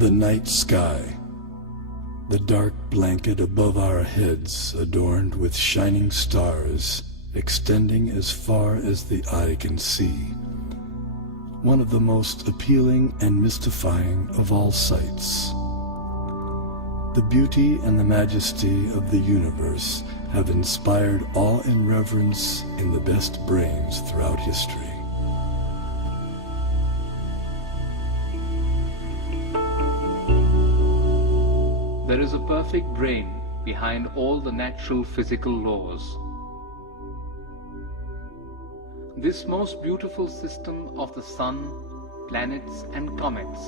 The night sky, the dark blanket above our heads adorned with shining stars extending as far as the eye can see. One of the most appealing and mystifying of all sights. The beauty and the majesty of the universe have inspired awe and reverence in the best brains throughout history. There is a perfect brain behind all the natural physical laws. This most beautiful system of the sun, planets and comets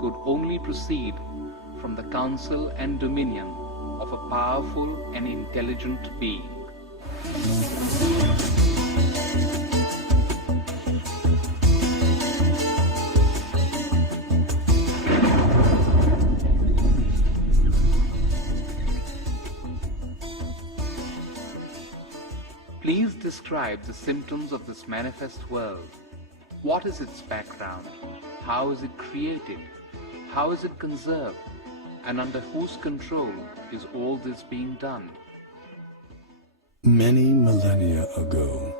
could only proceed from the counsel and dominion of a powerful and intelligent being. Please describe the symptoms of this manifest world. What is its background? How is it created? How is it conserved? And under whose control is all this being done? Many millennia ago,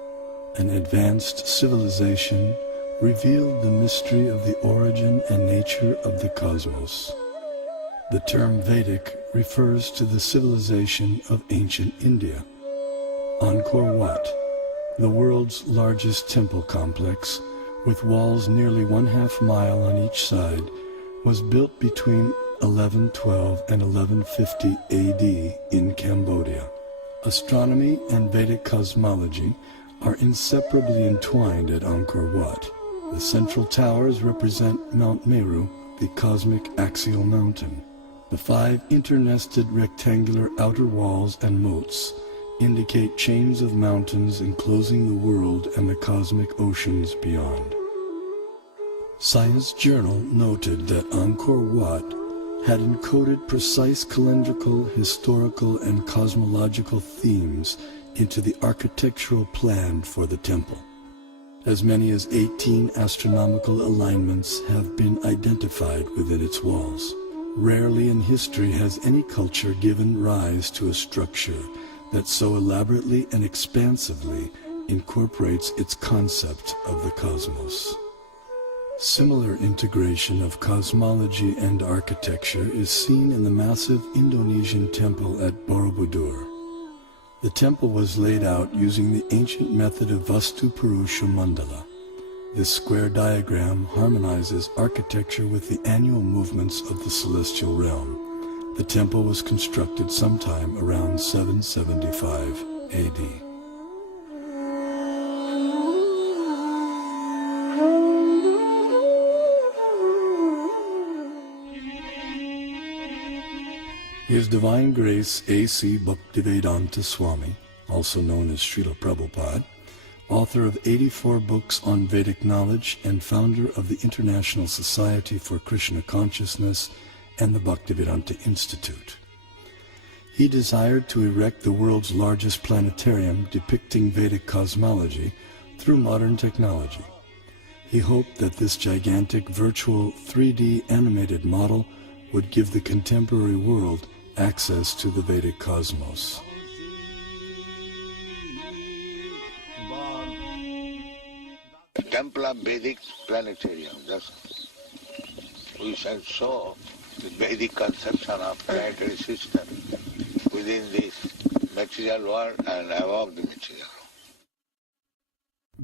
an advanced civilization revealed the mystery of the origin and nature of the cosmos. The term Vedic refers to the civilization of ancient India. Angkor Wat, the world's largest temple complex, with walls nearly 1/2 mile on each side, was built between 1112 and 1150 AD in Cambodia. Astronomy and Vedic cosmology are inseparably entwined at Angkor Wat. The central towers represent Mount Meru, the cosmic axial mountain. The 5 internested rectangular outer walls and moats indicate chains of mountains enclosing the world and the cosmic oceans beyond. Science Journal noted that Angkor Wat had encoded precise calendrical, historical, and cosmological themes into the architectural plan for the temple. As many as 18 astronomical alignments have been identified within its walls. Rarely in history has any culture given rise to a structure that so elaborately and expansively incorporates its concept of the cosmos. Similar integration of cosmology and architecture is seen in the massive Indonesian temple at Borobudur. The temple was laid out using the ancient method of Vastu Purusha Mandala. This square diagram harmonizes architecture with the annual movements of the celestial realm. The temple was constructed sometime around 775 AD. His Divine Grace A.C. Bhaktivedanta Swami, also known as Srila Prabhupada, author of 84 books on Vedic knowledge and founder of the International Society for Krishna Consciousness and the Bhaktivedanta Institute. He desired to erect the world's largest planetarium depicting Vedic cosmology through modern technology. He hoped that this gigantic virtual 3D animated model would give the contemporary world access to the Vedic cosmos. The Temple of Vedic Planetarium, we shall show the Vedic conception of planetary system within this material world and above the material.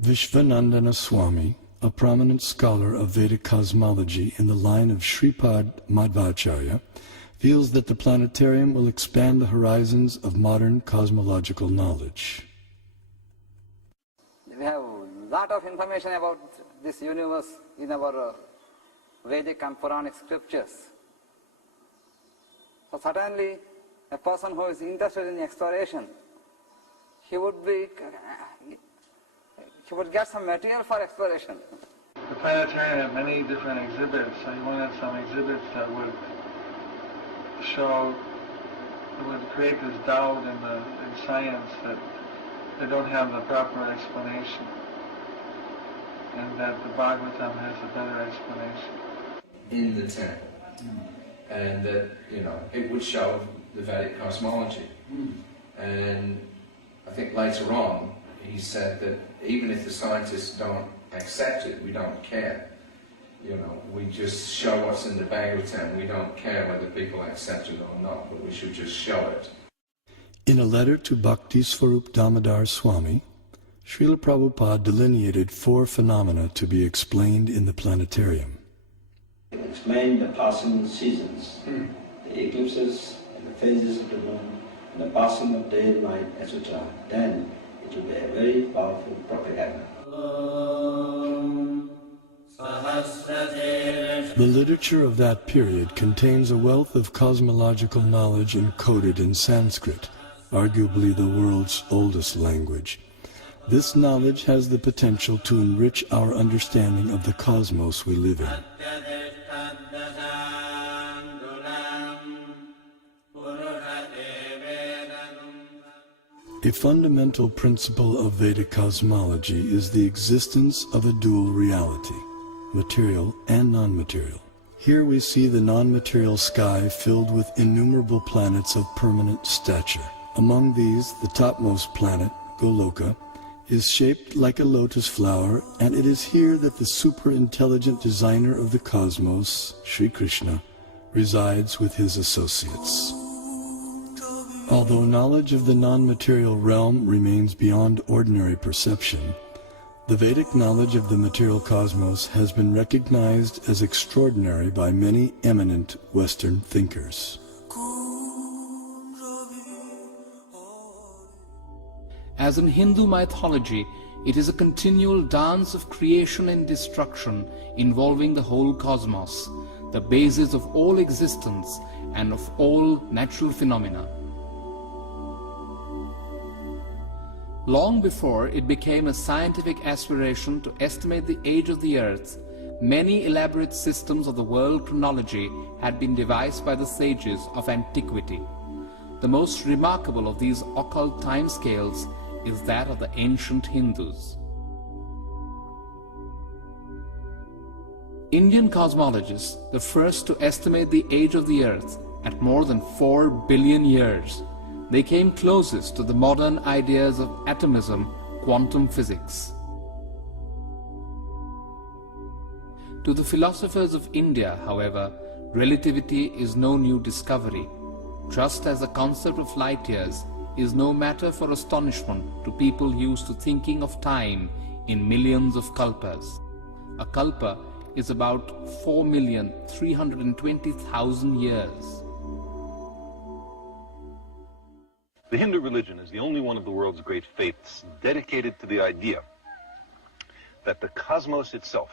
Vishwanandana Swami, a prominent scholar of Vedic cosmology in the line of Shripad Madhvacharya, feels that the planetarium will expand the horizons of modern cosmological knowledge. We have a lot of information about this universe in our Vedic and Puranic scriptures. So certainly, a person who is interested in exploration, he would get some material for exploration. The planetarium had many different exhibits, so he wanted some exhibits that would show, that would create this doubt in science that they don't have the proper explanation, and that the Bhagavatam has a better explanation. In the temple, and that, you know, it would show the Vedic cosmology. And I think later on he said that even if the scientists don't accept it, we don't care. You know, we just show what's in the Bhagavatam. We don't care whether people accept it or not, but we should just show it. In a letter to Bhakti Swarup Damodar Swami, Srila Prabhupada delineated 4 phenomena to be explained in the planetarium. Explain the passing seasons, the eclipses and the phases of the moon, and the passing of day and night, etc. Then it will be a very powerful propaganda. The literature of that period contains a wealth of cosmological knowledge encoded in Sanskrit, arguably the world's oldest language. This knowledge has the potential to enrich our understanding of the cosmos we live in. A fundamental principle of Vedic cosmology is the existence of a dual reality, material and non-material. Here we see the non-material sky filled with innumerable planets of permanent stature. Among these, the topmost planet, Goloka, is shaped like a lotus flower, and it is here that the super-intelligent designer of the cosmos, Sri Krishna, resides with his associates. Although knowledge of the non-material realm remains beyond ordinary perception, the Vedic knowledge of the material cosmos has been recognized as extraordinary by many eminent Western thinkers. As in Hindu mythology, it is a continual dance of creation and destruction involving the whole cosmos, the basis of all existence and of all natural phenomena. Long before it became a scientific aspiration to estimate the age of the earth, many elaborate systems of the world chronology had been devised by the sages of antiquity. The most remarkable of these occult timescales is that of the ancient Hindus. Indian cosmologists, the first to estimate the age of the earth at more than 4 billion years, they came closest to the modern ideas of atomism, quantum physics. To the philosophers of India, however, relativity is no new discovery, just as the concept of light years is no matter for astonishment to people used to thinking of time in millions of kalpas. A kalpa is about 4,320,000 years. The Hindu religion is the only one of the world's great faiths dedicated to the idea that the cosmos itself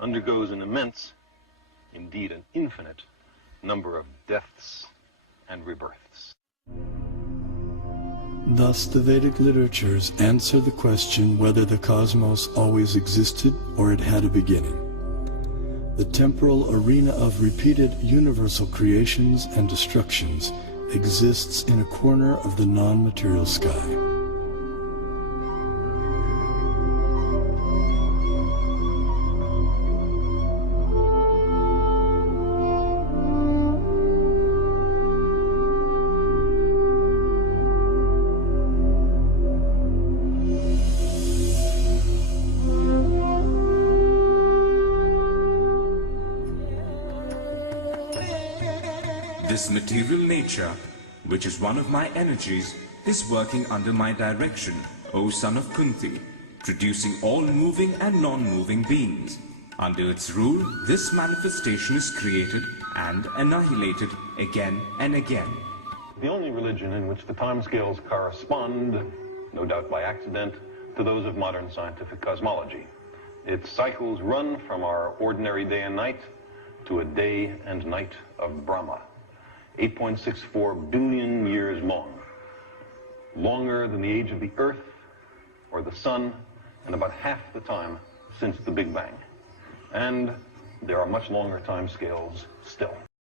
undergoes an immense, indeed an infinite, number of deaths and rebirths. Thus, the Vedic literatures answer the question whether the cosmos always existed or it had a beginning. The temporal arena of repeated universal creations and destructions exists in a corner of the non-material sky. This material nature, which is one of my energies, is working under my direction, O son of Kunti, producing all moving and non-moving beings. Under its rule, this manifestation is created and annihilated again and again. The only religion in which the timescales correspond, no doubt by accident, to those of modern scientific cosmology. Its cycles run from our ordinary day and night to a day and night of Brahma. 8.64 billion years long, longer than the age of the Earth or the Sun, and about half the time since the Big Bang. And there are much longer time scales still.